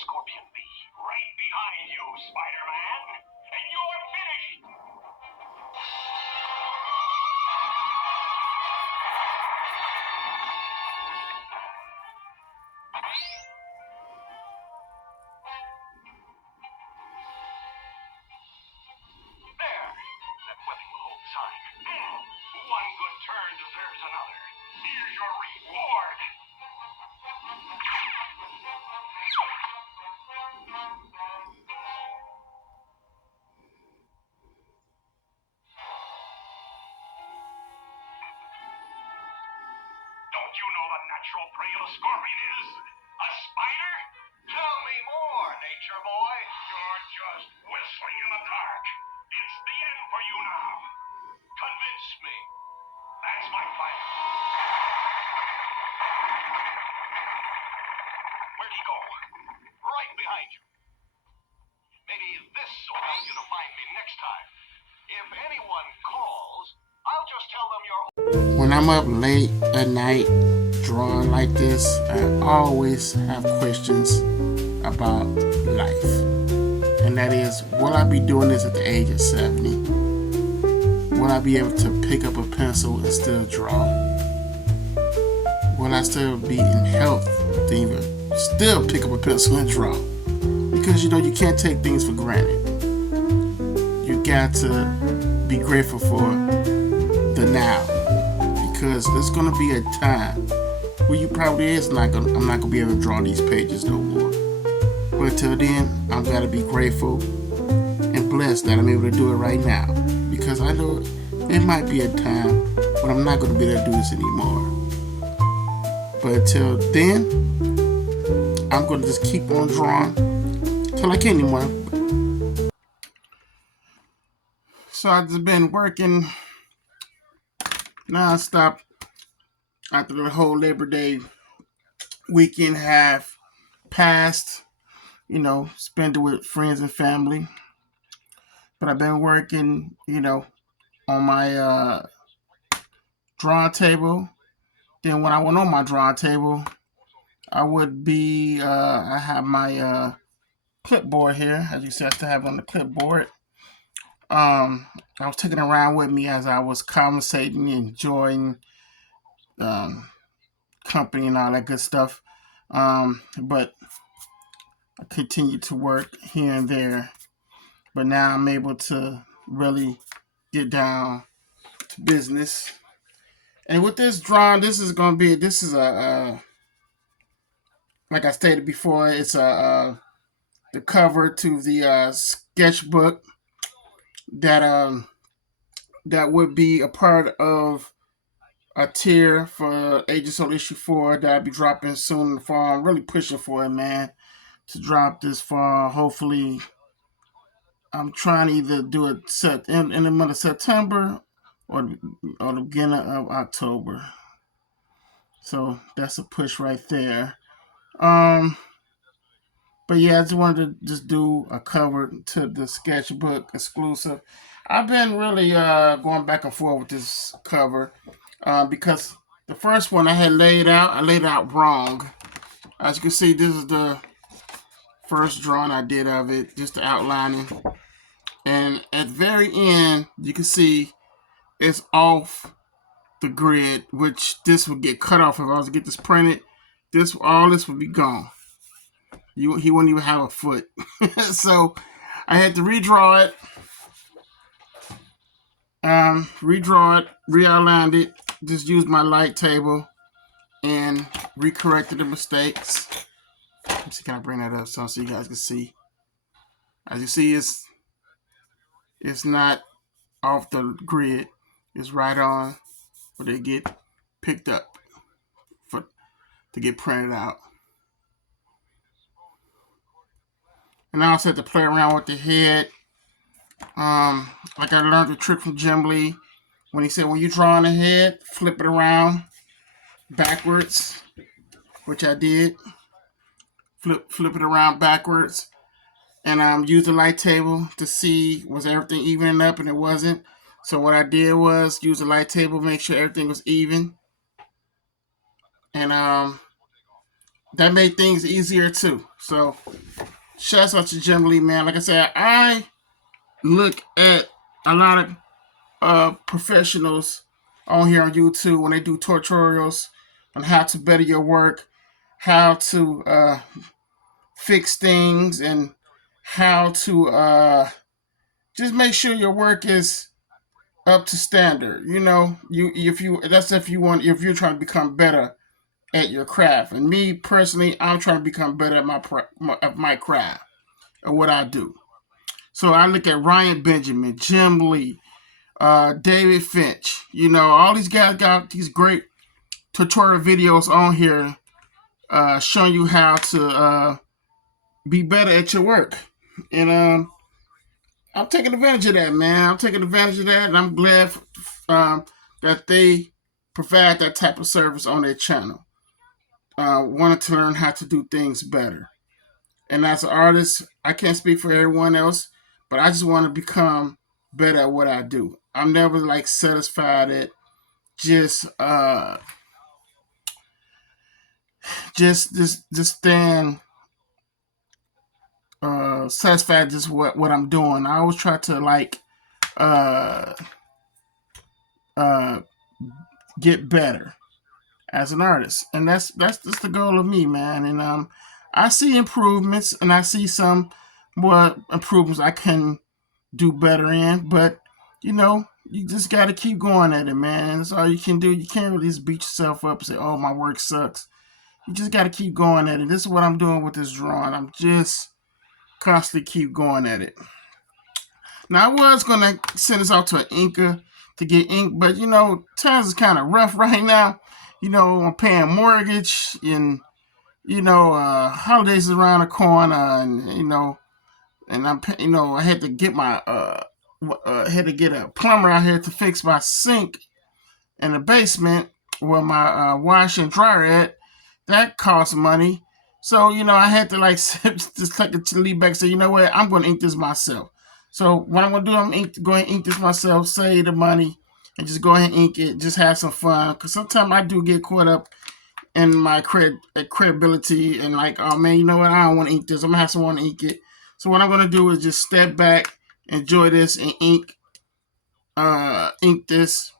Scorpion Bee. Right behind you, Spider-Man. And you're finished. There. That webbing will hold time. One good turn deserves another. Here's your reward. Don't you know the natural prey of a scorpion is? A spider? Tell me more, Nature Boy. You're just whistling in the dark. It's the end for you now. Convince me. That's my plan. Where'd he go? Right behind you. Maybe this will help you to find me next time. If anyone calls, I'll just tell them you're... When I'm up late at night drawing like this, I always have questions about life. And that is, will I be doing this at the age of 70? Will I be able to pick up a pencil and still draw? Will I still be in health to even still pick up a pencil and draw? Because you can't take things for granted. You got to be grateful for the now. Because there's going to be a time where you probably I'm not going to be able to draw these pages no more. But until then, I'm going to be grateful and blessed that I'm able to do it right now. Because I know it might be a time when I'm not going to be able to do this anymore. But until then, I'm going to just keep on drawing till I can't anymore. So I've just been working non-stop after the whole Labor Day weekend have passed, spend it with friends and family. But I've been working, on my drawing table. Then when I went on my drawing table, I have my clipboard here. As you see, I still have it on the clipboard. I was taking it around with me as I was conversating, enjoying company and all that good stuff. But I continued to work here and there. But now I'm able to really get down to business. And with this drawing, this is a like I stated before, it's the cover to the sketchbook that would be a part of a tier for Agents on Issue 4 that I'll be dropping soon in the fall. I'm really pushing for it, man, to drop this fall. Hopefully, I'm trying to either do it in the month of September or the beginning of October. So that's a push right there. But yeah, I just wanted to just do a cover to the sketchbook exclusive. I've been really going back and forth with this cover because the first one I laid out wrong. As you can see, this is the first drawing I did of it, just the outlining. And at the very end, you can see it's off the grid, which this would get cut off if I was to get this printed. All this would be gone. He wouldn't even have a foot. So I had to redraw it, realigned it, just used my light table and recorrected the mistakes. Let's see, can I bring that up so you guys can see? As you see, it's not off the grid. It's right on where they get picked up to get printed out. And I also had to play around with the head. Like I learned the trick from Jim Lee when he said, when you're drawing a head, flip it around backwards, which I did. Flip it around backwards. And use the light table to see was everything evening up, and it wasn't. So what I did was use the light table, make sure everything was even. And that made things easier too. So shouts out to Jim Lee, man. Like I said, I look at a lot of professionals on here on YouTube when they do tutorials on how to better your work, how to fix things, and how to just make sure your work is up to standard. You know, if you're trying to become better at your craft. And me personally, I'm trying to become better at my craft or what I do. So I look at Ryan Benjamin, Jim Lee, David Finch. You know, all these guys got these great tutorial videos on here showing you how to be better at your work. And I'm taking advantage of that, man. I'm taking advantage of that, and I'm glad that they provide that type of service on their channel. Wanted to learn how to do things better. And as an artist, I can't speak for everyone else, but I just want to become better at what I do. I'm never like satisfied at just staying satisfied just what I'm doing. I always try to like uh uh get better as an artist, and that's the goal of me, man. And I see improvements, and I see some more improvements I can do better in. But you know, you just got to keep going at it, man. That's all you can do. You can't really just beat yourself up and say, "Oh, my work sucks." You just got to keep going at it. This is what I'm doing with this drawing. I'm just constantly keep going at it. Now I was gonna send this out to an inker to get ink, but you know, times is kind of rough right now. You know, I'm paying mortgage, and you know, holidays is around the corner, and and I had to get my had to get a plumber out here to fix my sink in the basement where my washer and dryer at. That costs money. So, you know, I had to like just take it to leave back and say, you know what, I'm going to ink this myself. So what I'm going to do, go ahead and ink this myself, save the money, and just go ahead and ink it, just have some fun. Because sometimes I do get caught up in my credibility and like, oh man, you know what, I don't want to ink this. I'm going to have someone ink it. So what I'm going to do is just step back, enjoy this, and ink this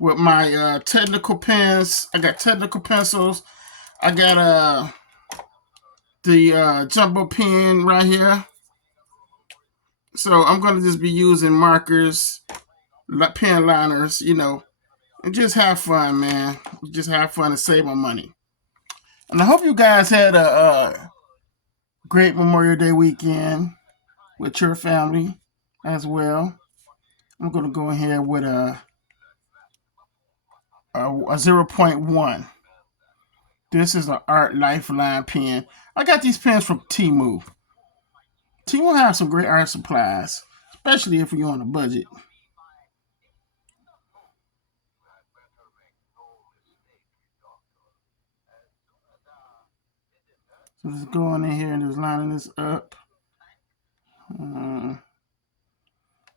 with my technical pens. I got technical pencils. I got the jumbo pen right here. So I'm gonna just be using markers, pen liners, you know, and just have fun, man. Just have fun and save my money. And I hope you guys had a great Memorial Day weekend with your family as well. I'm gonna go ahead with a 0.1. This is an Art Lifeline pen. I got these pens from Temu. Temu has some great art supplies, especially if you're on a budget. So just going in here and just lining this up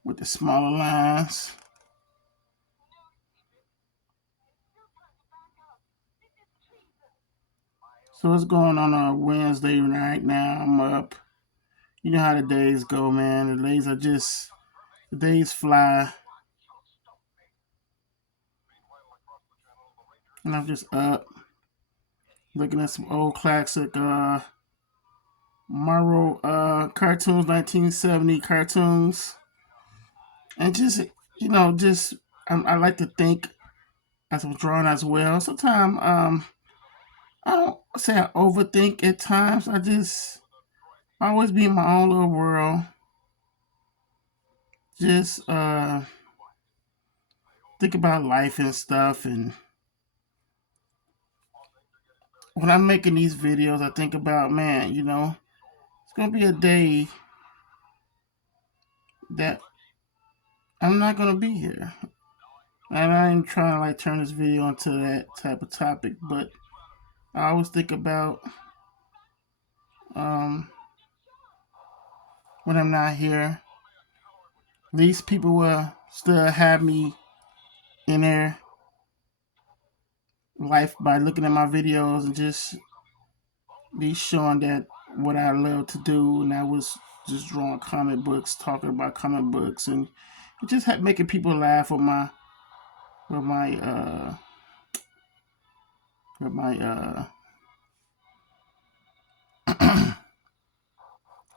with the smaller lines. So it's going on a Wednesday right now. I'm up. You know how the days go, man. The days fly. And I'm just up, looking at some old classic Marvel cartoons, 1970 cartoons. And just, you know, I like to think as I'm drawing as well. Sometimes I don't say I overthink at times. I always be in my own little world. Just think about life and stuff. And when I'm making these videos, I think about, man, you know, it's gonna be a day that I'm not gonna be here. And I ain't trying to like turn this video into that type of topic, but I always think about um, when I'm not here. These people will still have me in their life by looking at my videos and just be showing that what I love to do, and that was just drawing comic books, talking about comic books, and just making people laugh with my with my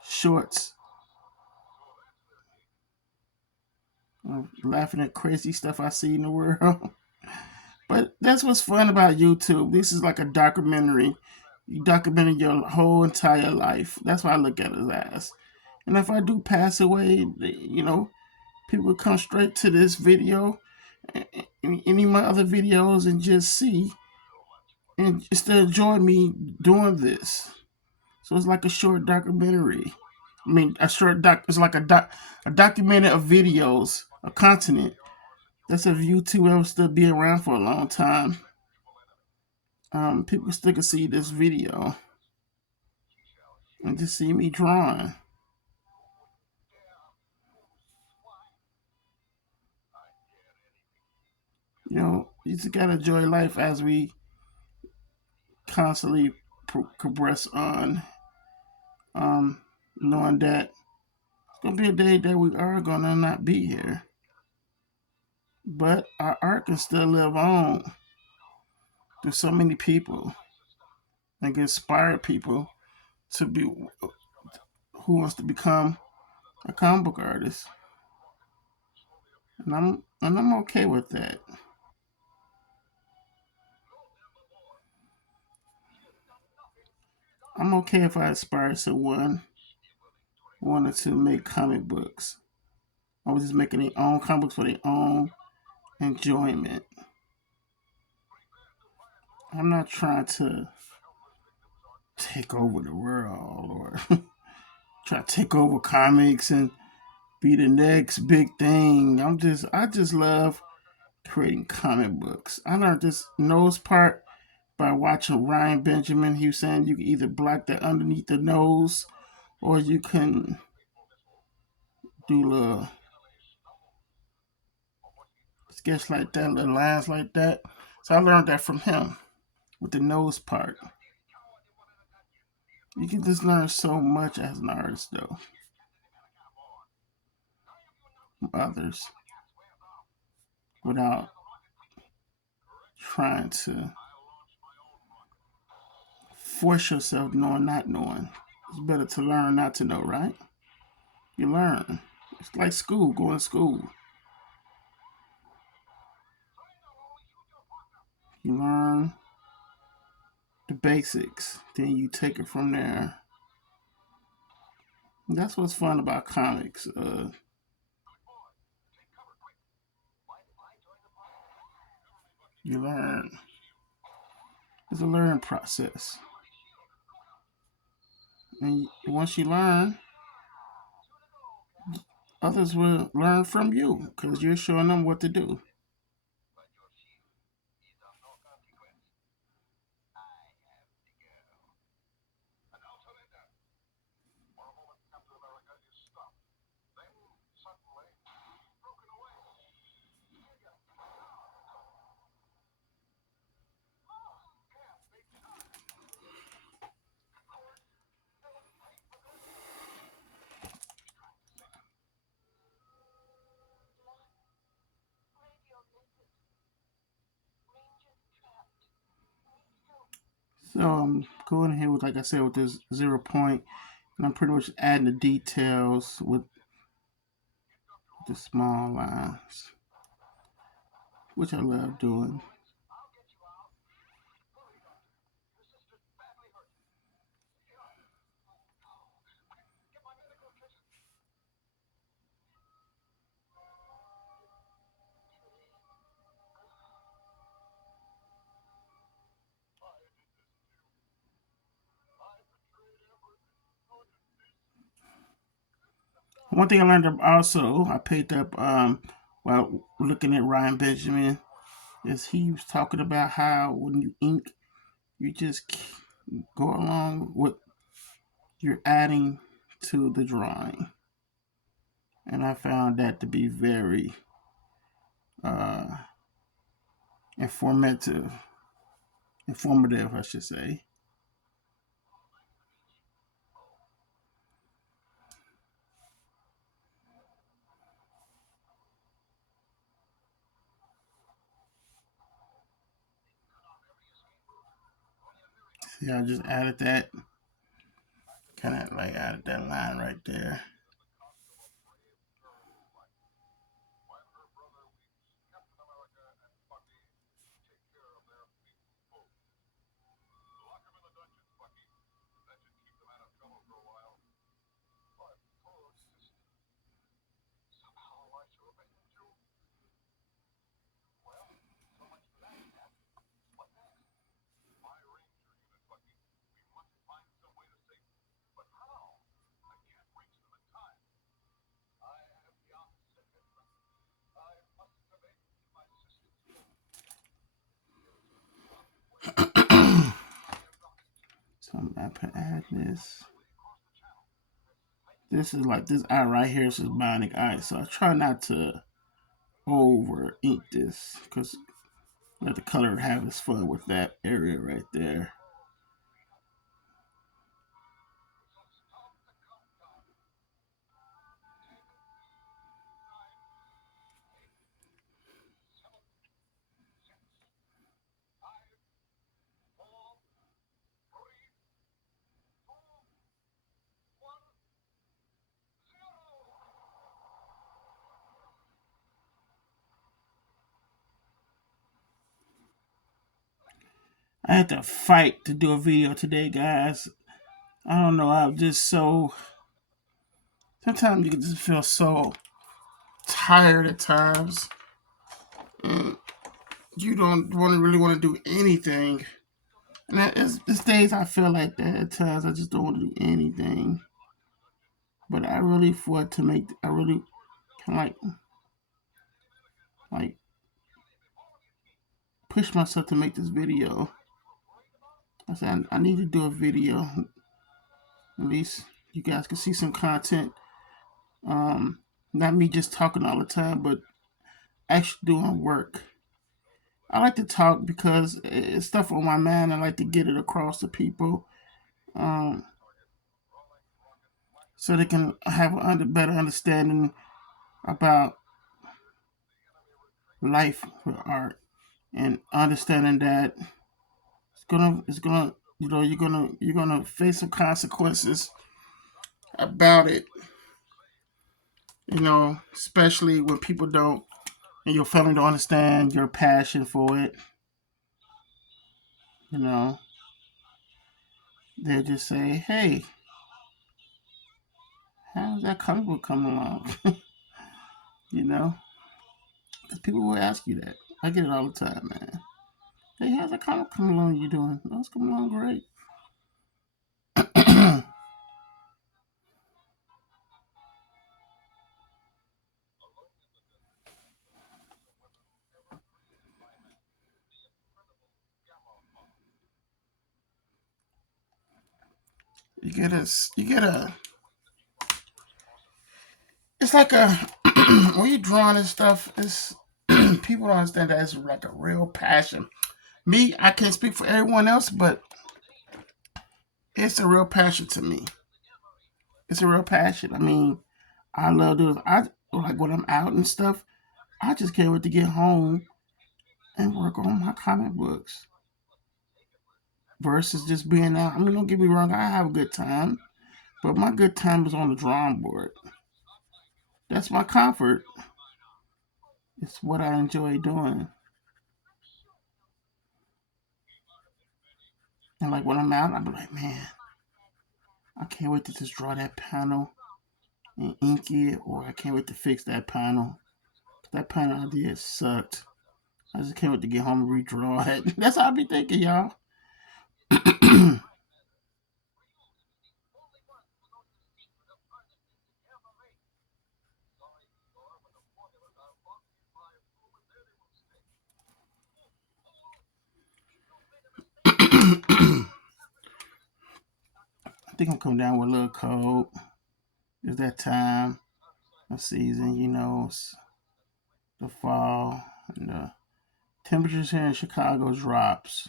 shorts, laughing at crazy stuff I see in the world. But that's what's fun about YouTube. This is like a documentary. You documenting your whole entire life. That's what I look at it as. And if I do pass away, people come straight to this video, any of my other videos, and just see and just enjoy me doing this. So it's like a short documentary. I mean, a short doc. It's like a document of videos, a continent. That's if YouTube ever still be around for a long time. People still can see this video and just see me drawing. You just gotta enjoy life as we constantly progress on. Knowing that it's gonna be a day that we are gonna not be here, but our art can still live on through so many people and can inspire people to be who wants to become a comic book artist, and I'm okay with that. I'm okay if I inspire someone wanted to make comic books. I was just making their own comic books for their own enjoyment. I'm not trying to take over the world or try to take over comics and be the next big thing. I just love creating comic books. I learned this nose part by watching Ryan Benjamin. He was saying you can either black that underneath the nose or you can do little sketch like that, little lines like that. So I learned that from him with the nose part. You can just learn so much as an artist, though, from others without trying to force yourself knowing not knowing. It's better to learn not to know, right? You learn. It's like school, going to school. You learn the basics, then you take it from there. And that's what's fun about comics. You learn. It's a learning process. And once you learn, others will learn from you because you're showing them what to do. So I'm going ahead with, like I said, with this 0 point, and I'm pretty much adding the details with the small lines, which I love doing. One thing I learned also, I picked up while looking at Ryan Benjamin, is he was talking about how when you ink, you just go along with you're adding to the drawing, and I found that to be very uh, informative, I should say. See, I just added that. Kind of like added that line right there. So I'm about to add this. This is like this eye right here is just bionic eye. So I try not to over ink this because let the color have its fun with that area right there. I had to fight to do a video today, guys. I don't know. I'm just so. Sometimes you can just feel so tired at times. And you don't really want to do anything. And it's days I feel like that at times. I just don't want to do anything. But I really fought to make. I really kind of like push myself to make this video. I said I need to do a video. At least you guys can see some content. Not me just talking all the time, but actually doing work. I like to talk because it's stuff on my mind. I like to get it across to people, um, so they can have a better understanding about life with art and understanding that it's gonna you're gonna face some consequences about it. Especially when people don't and your family don't understand your passion for it. You know, they'll just say, "Hey, how's that comic book coming along?" you know, because people will ask you that. I get it all the time, man. Hey, how's that comic coming along? You doing? Oh, it's coming along great. You get a. It's like a when you're drawing this stuff. It's people don't understand that it's like a real passion. Me, I can't speak for everyone else, but it's a real passion to me. It's a real passion. I mean, I love doing. I like when I'm out and stuff. I just can't wait to get home and work on my comic books versus just being out. I mean, don't get me wrong. I have a good time, but my good time is on the drawing board. That's my comfort. It's what I enjoy doing. And like when I'm out, I'll be like, man, I can't wait to just draw that panel and ink it, or I can't wait to fix that panel. That panel I did sucked. I just can't wait to get home and redraw it. That's how I be thinking, y'all. I think I'm coming down with a little cold. It's that time of season, it's the fall, and the temperatures here in Chicago drops,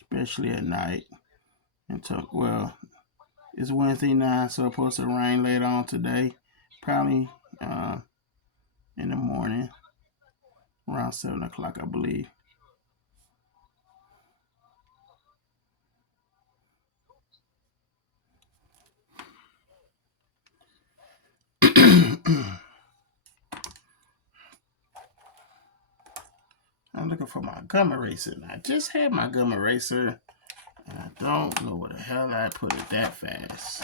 especially at night. Well, it's Wednesday night, so it's supposed to rain later on today, probably uh, in the morning, around 7 o'clock, I believe. for my gum eraser. And I just had my gum eraser, and I don't know where the hell I put it that fast.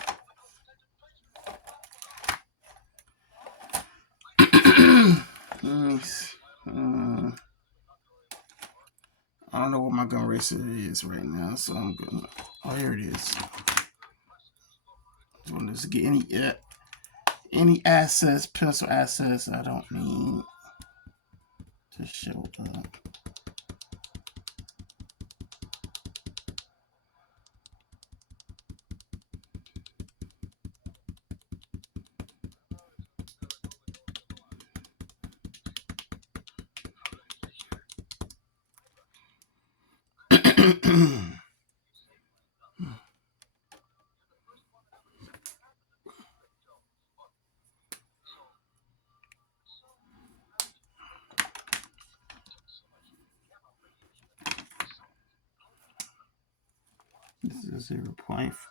I don't know what my gum eraser is right now, so I'm gonna. Oh, here it is. I want to get any access, pencil access I don't need to show up.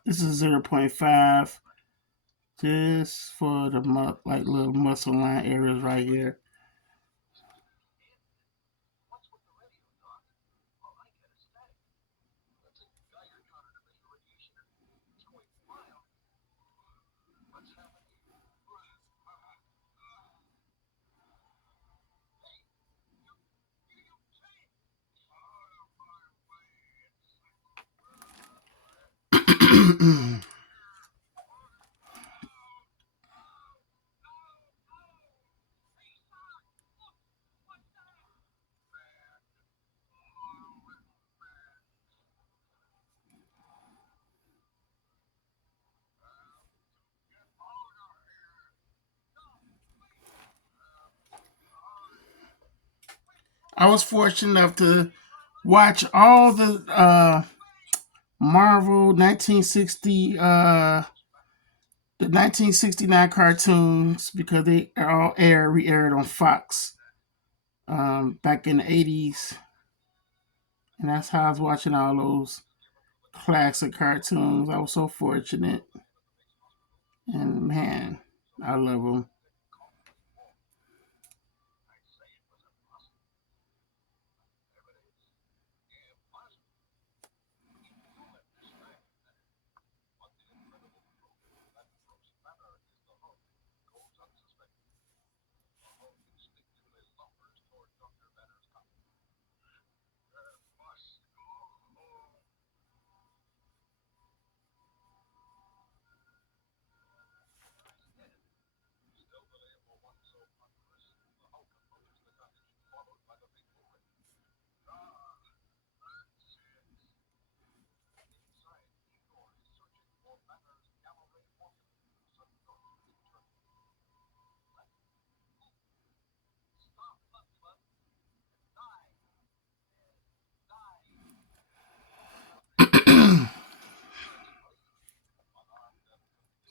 This is 0.5, just for the like little muscle line areas right here. I was fortunate enough to watch all the Marvel 1960 the 1969 cartoons because they all re-aired on Fox back in the 80s, and that's how I was watching all those classic cartoons. I was so fortunate, and man, I love them.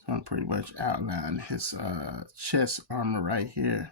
I'm pretty much outlining his chest armor right here.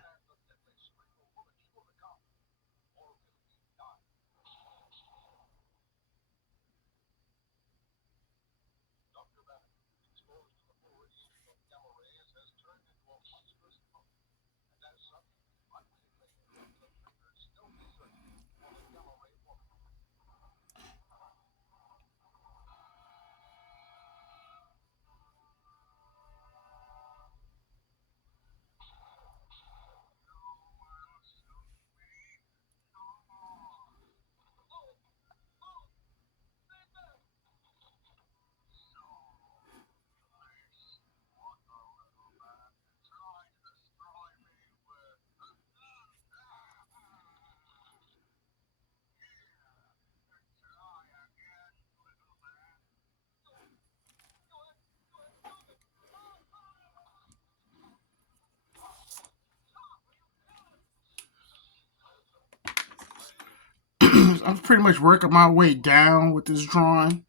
I'm pretty much working my way down with this drawing.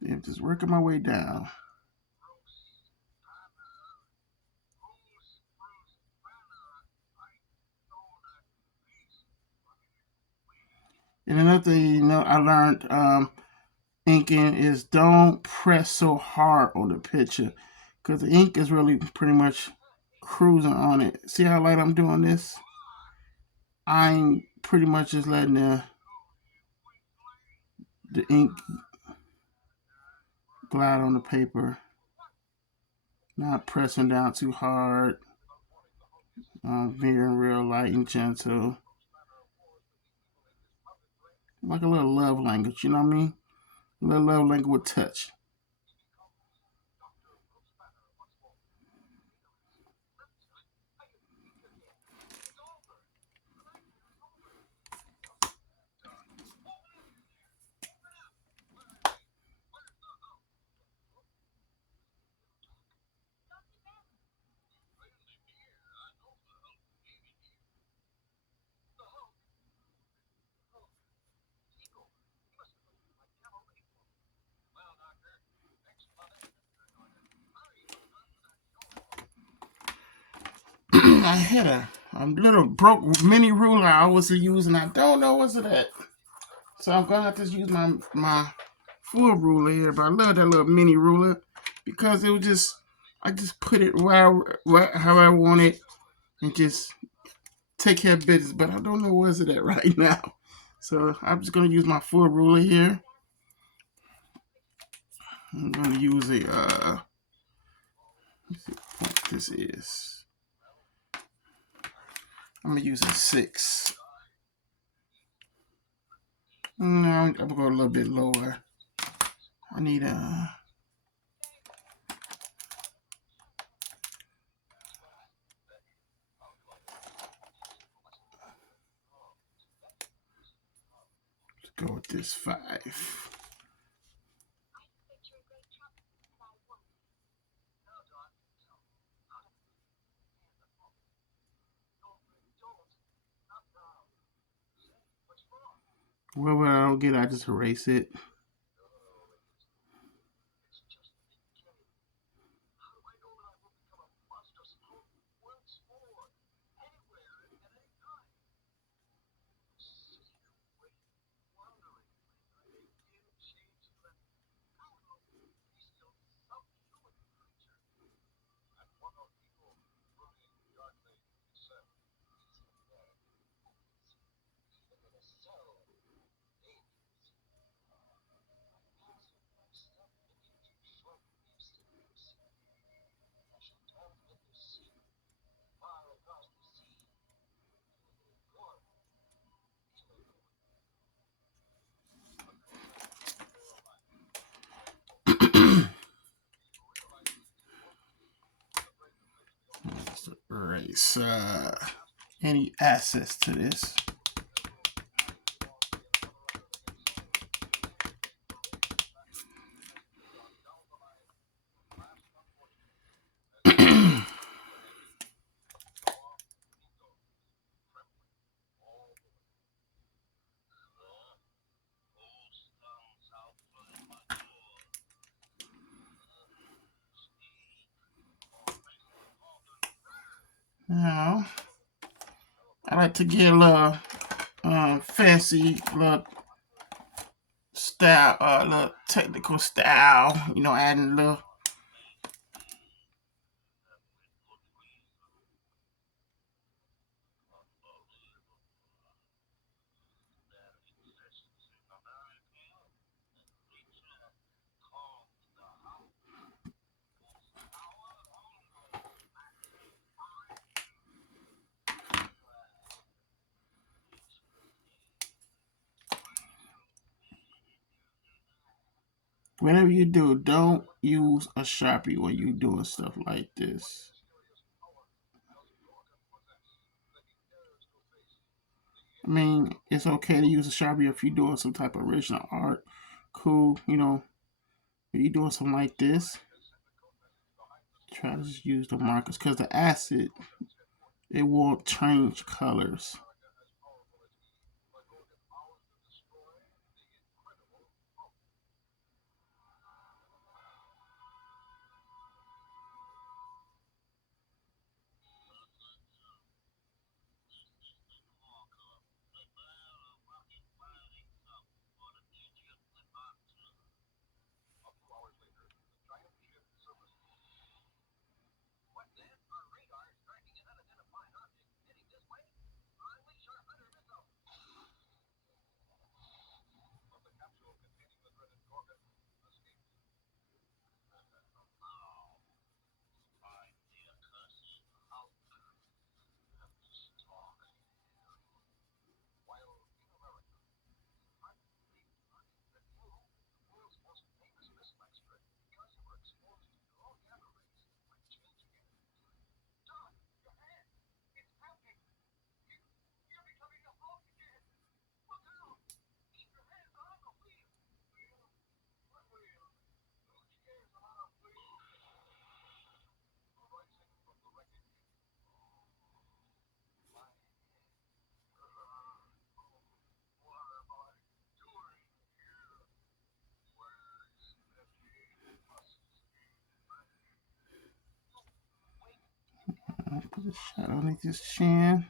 Yeah, just working my way down. And another thing, I learned inking is don't press so hard on the picture because the ink is really pretty much cruising on it. See how light I'm doing this? I'm pretty much just letting the ink glide on the paper, not pressing down too hard, very real light and gentle, like a little love language, you know what I mean? A little love language with touch. I had a little broke mini ruler I was using. I don't know what's it at. So I'm gonna have to use my full ruler here. But I love that little mini ruler because it was just I just put it how I want it and just take care of business. But I don't know where's it at right now. So I'm just gonna use my full ruler here. I'm gonna use a let's see what this is. I'm gonna use a 6. No, I'm gonna go a little bit lower. I need a let's go with this 5. Whatever I don't get, I just erase it. Let's erase any access to this. Now, I like to get a little fancy, little style, little technical style. You know, adding a little. Whatever you do, don't use a Sharpie when you doing stuff like this. I mean, it's okay to use a Sharpie if you're doing some type of original art. Cool, you know, if you're doing something like this, try to just use the markers because the acid, it won't change colors. Put a shadow underneath his chin.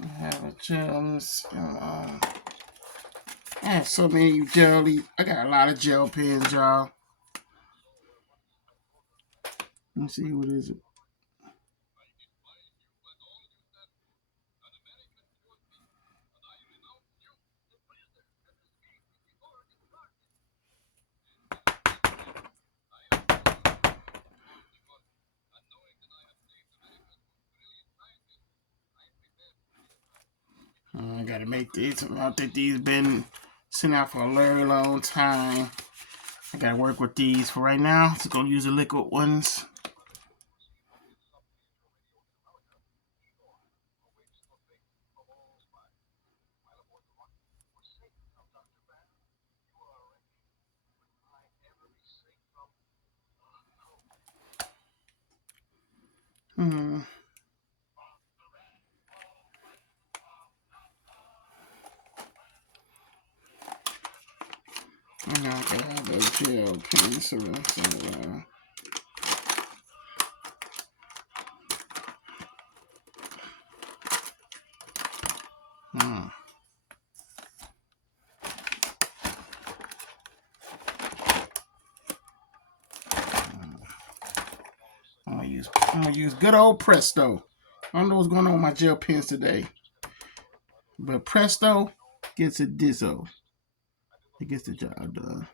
I have a gel. I have so many jelly. I got a lot of gel pens, y'all. Let me see what is it. I gotta make these. I think these been sitting out for a very long time. I gotta work with these for right now. Just gonna use the liquid ones. Hmm. I know I gotta have a gel pen. Hmm. I'm gonna use good old Presto. I don't know what's going on with my gel pens today, but Presto gets a dizzo. It gets the job done.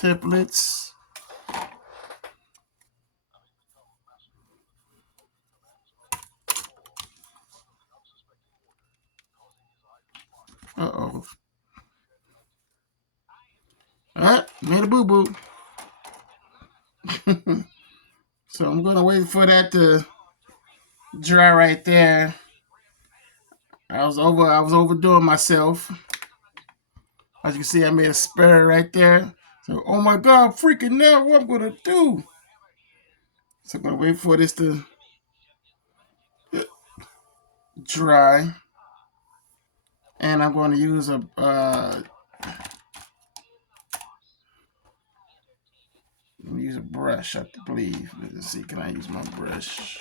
templates. Uh-oh. Made a boo-boo. So I'm going to wait for that to dry right there. I was overdoing myself. As you can see, I made a spur right there. So, oh my God, I'm freaking out. What I'm going to do? So I'm going to wait for this to dry. And I'm going to use a brush, I believe. Let's see, can I use my brush?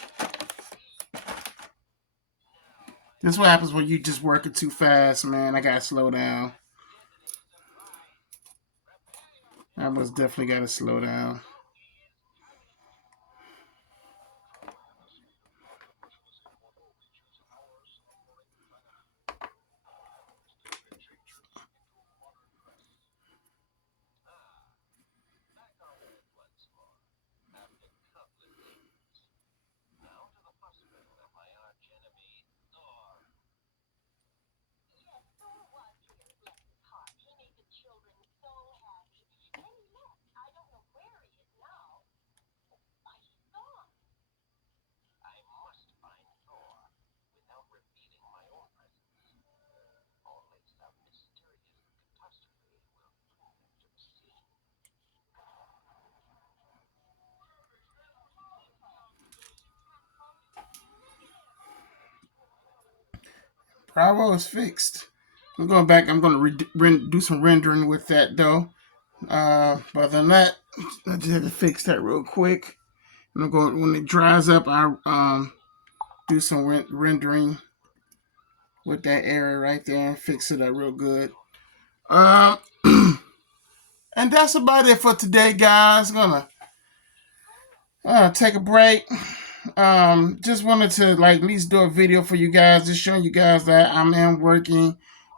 This is what happens when you just working too fast, man. I gotta slow down. I most definitely gotta slow down. Bravo is fixed. I'm going back. I'm going to do some rendering with that, though. But other than that, I just have to fix that real quick. And I'm going, when it dries up, I do some rendering with that area right there and fix it up real good. And that's about it for today, guys. Gonna take a break. Just wanted to like at least do a video for you guys, just showing you guys that I am working,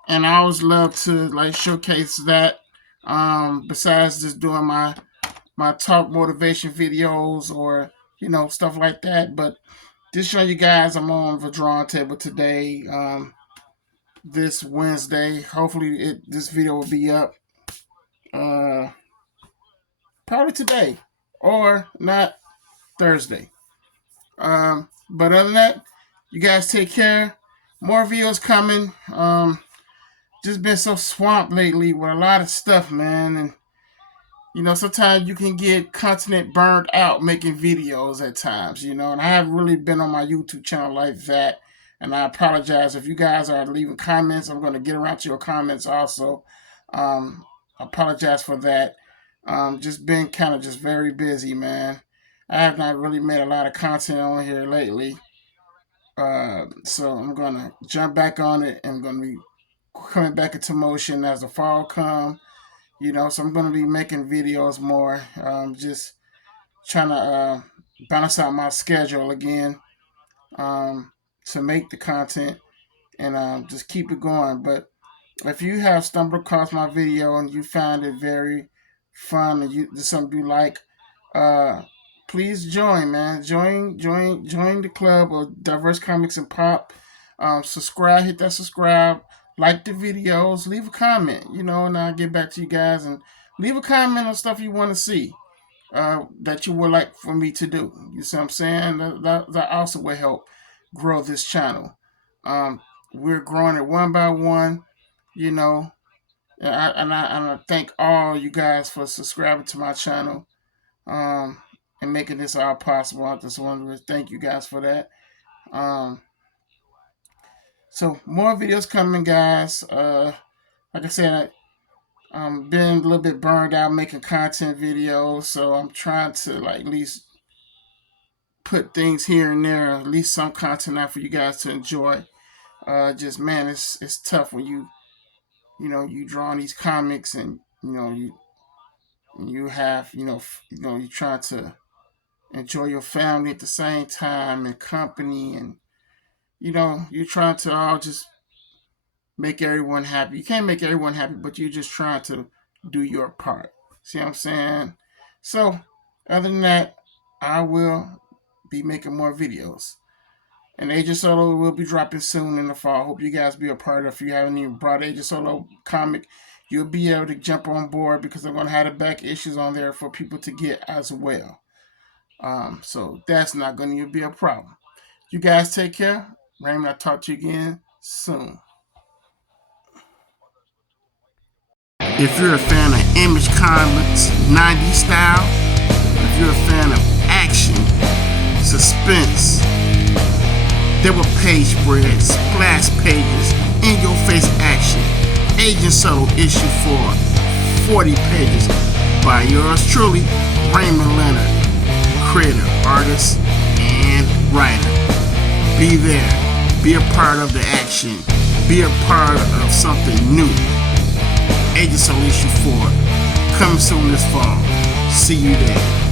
and I always love to like showcase that. Besides just doing my talk motivation videos or stuff like that, but just showing you guys I'm on the drawing table today. This Wednesday, hopefully this video will be up probably today or not Thursday. But other than that, you guys take care. More videos coming. Just been so swamped lately with a lot of stuff, man. And sometimes you can get content burned out making videos at times, and I haven't really been on my YouTube channel like that. And I apologize if you guys are leaving comments. I'm going to get around to your comments also. I apologize for that. Just been kind of just very busy, man. I have not really made a lot of content on here lately. So I'm going to jump back on it and I'm going to be coming back into motion as the fall comes. So I'm going to be making videos more. Just trying to balance out my schedule again to make the content and just keep it going. But if you have stumbled across my video and you found it very fun and there's something you like, please join, man. Join the club of Diverse Comics and Pop. Subscribe, hit that subscribe, like the videos, leave a comment, and I'll get back to you guys and leave a comment on stuff you want to see that you would like for me to do. You see what I'm saying? That also will help grow this channel. We're growing it one by one, and I thank all you guys for subscribing to my channel and making this all possible. I just want to thank you guys for that. So more videos coming, guys. Like I said, I'm been a little bit burned out making content videos, so I'm trying to like at least put things here and there, at least some content out for you guys to enjoy. Just man, it's tough when you drawing these comics and you have you're trying to enjoy your family at the same time and company, and you're trying to all just make everyone happy. You can't make everyone happy, but you're just trying to do your part. See what I'm saying? So, other than that, I will be making more videos. And Agent Solo will be dropping soon in the fall. Hope you guys be a part of it. If you haven't even brought Agent Solo comic, you'll be able to jump on board because I'm going to have the back issues on there for people to get as well. So that's not going to be a problem. You guys take care. Raymond, I'll talk to you again soon. If you're a fan of Image Comics 90s style, if you're a fan of action, suspense, double page spreads, splash pages, in your face action, Agent Solo issue 4, 40 pages by yours truly, Raymond Leonard, creator, artist, and writer. Be there, be a part of the action, be a part of something new. Agent Solo issue 4, coming soon this fall. See you there.